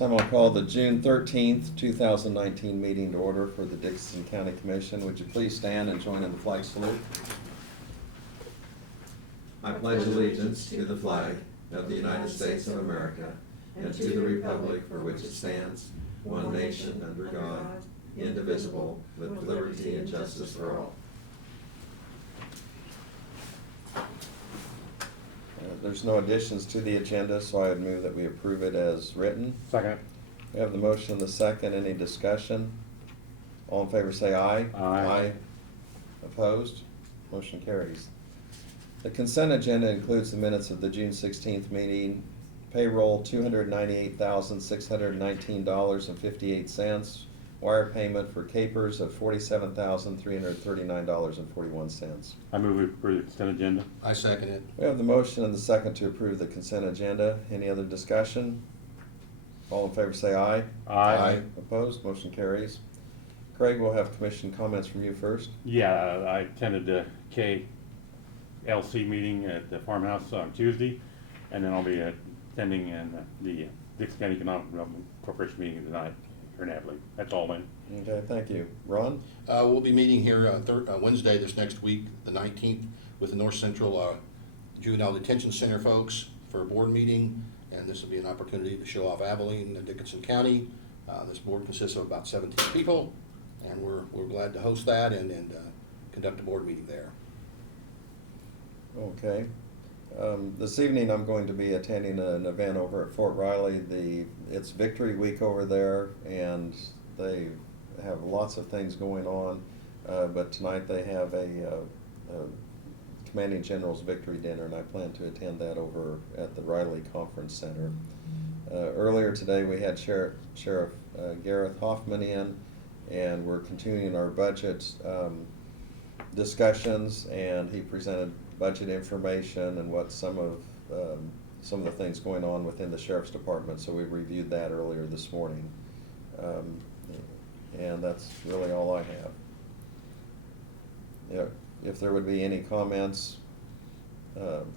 time I'll call the June 13th, 2019 meeting to order for the Dickinson County Commission. Would you please stand and join in the flag salute? I pledge allegiance to the flag of the United States of America and to the republic for which it stands, one nation under God, indivisible, with liberty and justice for all. There's no additions to the agenda, so I would move that we approve it as written. Second. We have the motion and the second. Any discussion? All in favor say aye. Aye. Opposed? Motion carries. The consent agenda includes the minutes of the June 16th meeting, payroll $298,619.58, wire payment for capers of $47,339.41. I move we approve the consent agenda. I second it. We have the motion and the second to approve the consent agenda. Any other discussion? All in favor say aye. Aye. Opposed? Motion carries. Craig, we'll have commission comments from you first. Yeah, I attended the KLC meeting at the farmhouse on Tuesday, and then I'll be attending the Dickinson County Economic Development Corporation meeting tonight here in Abilene. That's all, man. Okay, thank you. Ron? We'll be meeting here Wednesday this next week, the 19th, with the North Central Juvenile Detention Center folks for a board meeting, and this will be an opportunity to show off Abilene and Dickinson County. This board consists of about 17 people, and we're glad to host that and conduct a board meeting there. Okay. This evening I'm going to be attending an event over at Fort Riley. It's Victory Week over there, and they have lots of things going on. But tonight they have a Commanding General's Victory Dinner, and I plan to attend that over at the Riley Conference Center. Earlier today we had Sheriff Gareth Hoffman in, and we're continuing our budget discussions, and he presented budget information and what some of the things going on within the Sheriff's Department. So we reviewed that earlier this morning, and that's really all I have. Yeah, if there would be any comments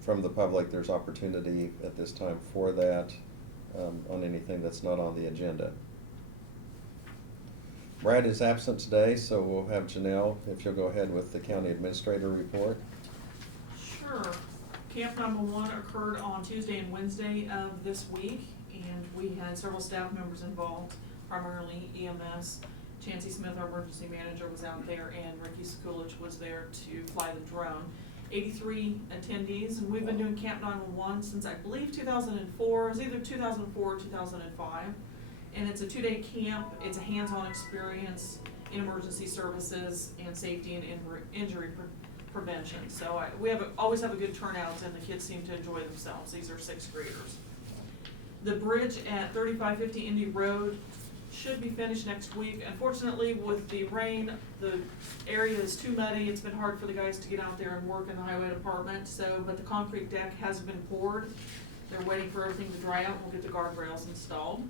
from the public, there's opportunity at this time for that on anything that's not on the agenda. Brad is absent today, so we'll have Janelle, if you'll go ahead with the county administrator report. Sure. Camp number 1 occurred on Tuesday and Wednesday of this week, and we had several staff members involved, primarily EMS. Chancey Smith, our emergency manager, was out there, and Ricky Skulich was there to fly the drone. 83 attendees, and we've been doing Camp 911 since I believe 2004. It was either 2004 or 2005. And it's a 2-day camp. It's a hands-on experience in emergency services and safety and injury prevention. So we always have a good turnout, and the kids seem to enjoy themselves. These are 6th graders. The bridge at 3550 Indy Road should be finished next week. Unfortunately, with the rain, the area is too muddy. It's been hard for the guys to get out there and work in the highway department. But the concrete deck has been poured. They're waiting for everything to dry out. We'll get the guardrails installed.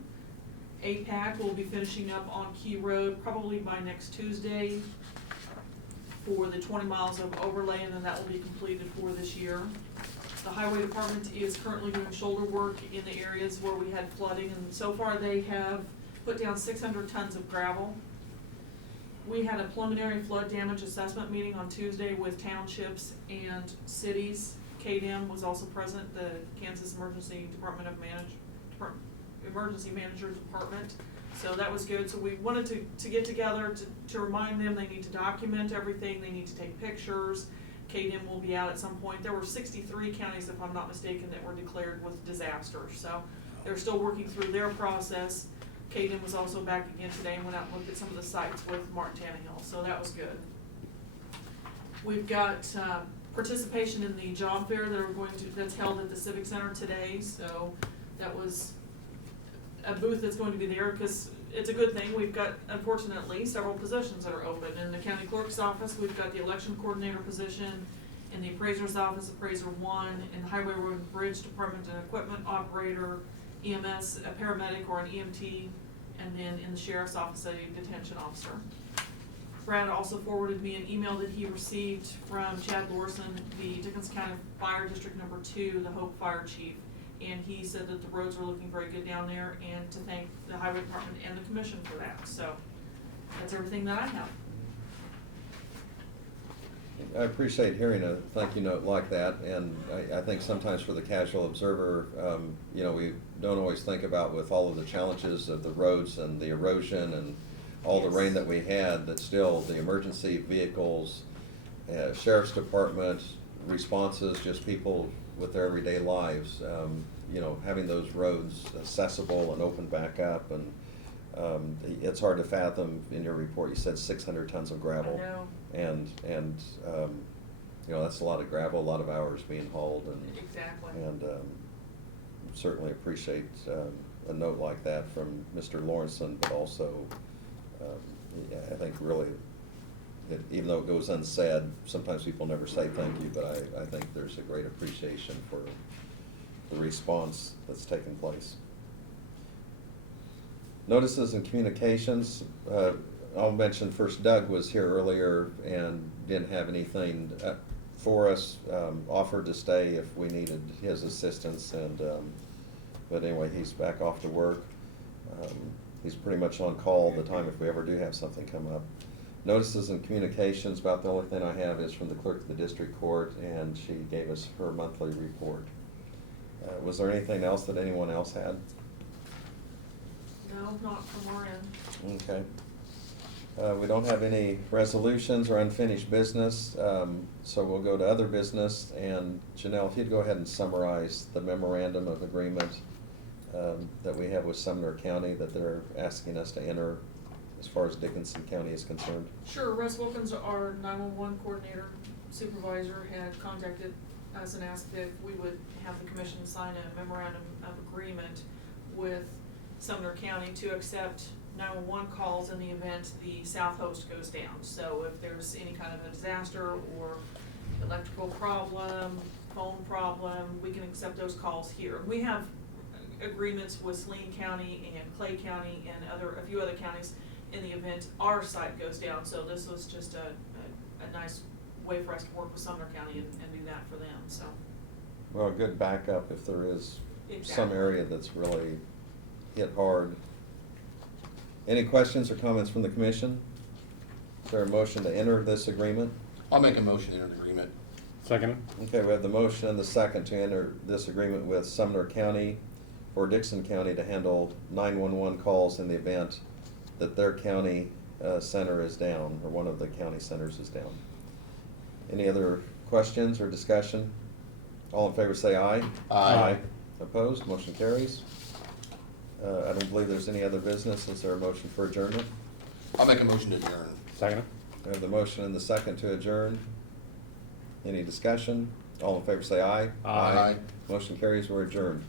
APAC will be finishing up on Key Road probably by next Tuesday for the 20 miles of overlay, and then that will be completed for this year. The highway department is currently doing shoulder work in the areas where we had flooding, and so far they have put down 600 tons of gravel. We had a preliminary flood damage assessment meeting on Tuesday with townships and cities. KDM was also present, the Kansas Emergency Emergency Manager's Department. So that was good. So we wanted to get together to remind them they need to document everything, they need to take pictures. KDM will be out at some point. There were 63 counties, if I'm not mistaken, that were declared with disasters. So they're still working through their process. KDM was also back again today and went out and looked at some of the sites with Martin Tannehill, so that was good. We've got participation in the job fair that's held at the Civic Center today, so that was a booth that's going to be there because it's a good thing. We've got, unfortunately, several positions that are open. In the county clerk's office, we've got the election coordinator position. In the appraiser's office, appraiser 1. In the highway, road and bridge department, an equipment operator. EMS, a paramedic or an EMT. And then in the sheriff's office, a detention officer. Brad also forwarded me an email that he received from Chad Lorson, the Dickinson County Fire District number 2, the Hope Fire Chief, and he said that the roads are looking very good down there, and to thank the highway department and the commission for that, so that's everything that I have. I appreciate hearing a thank you note like that, and I think sometimes for the casual observer, you know, we don't always think about with all of the challenges of the roads and the erosion and all the Yes. rain that we had, that still the emergency vehicles, sheriff's department responses, just people with their everyday lives, you know, having those roads accessible and open back up, and it's hard to fathom. In your report, you said 600 tons of gravel. I know. And you know, that's a lot of gravel, a lot of hours being hauled, Exactly. and certainly appreciate a note like that from Mr. Lawrenson, but also, yeah, I think really, even though it goes unsaid, sometimes people never say thank you, but I think there's a great appreciation for the response that's taken place. Notices and communications, I'll mention first, Doug was here earlier and didn't have anything for us, offered to stay if we needed his assistance, and but anyway, he's back off to work. He's pretty much on call all the time if we ever do have something come up. Notices and communications, about the only thing I have is from the clerk of the district court, and she gave us her monthly report. Was there anything else that anyone else had? No, not from our end. Okay. We don't have any resolutions or unfinished business, so we'll go to other business. And Janelle, if you'd go ahead and summarize the memorandum of agreement that we have with Sumner County that they're asking us to enter as far as Dickinson County is concerned. Sure, Russ Wilkins, our 911 coordinator supervisor, had contacted us and asked if we would have the commission sign a memorandum of agreement with Sumner County to accept 911 calls in the event the south host goes down. So if there's any kind of a disaster or electrical problem, phone problem, we can accept those calls here. We have agreements with Saline County and Clay County and a few other counties in the event our site goes down. So this was just a nice way for us to work with Sumner County and do that for them, so. Well, a good backup if there is some Exactly. area that's really hit hard. Any questions or comments from the commission? Is there a motion to enter this agreement? I'll make a motion to enter the agreement. Second? Okay, we have the motion and the second to enter this agreement with Sumner County for Dickinson County to handle 911 calls in the event that their county center is down, or one of the county centers is down. Any other questions or discussion? All in favor say aye. Aye. Opposed? Motion carries. I don't believe there's any other business. Is there a motion for adjournment? I'll make a motion to adjourn. Second? We have the motion and the second to adjourn. Any discussion? All in favor say aye. Aye. Motion carries. We're adjourned.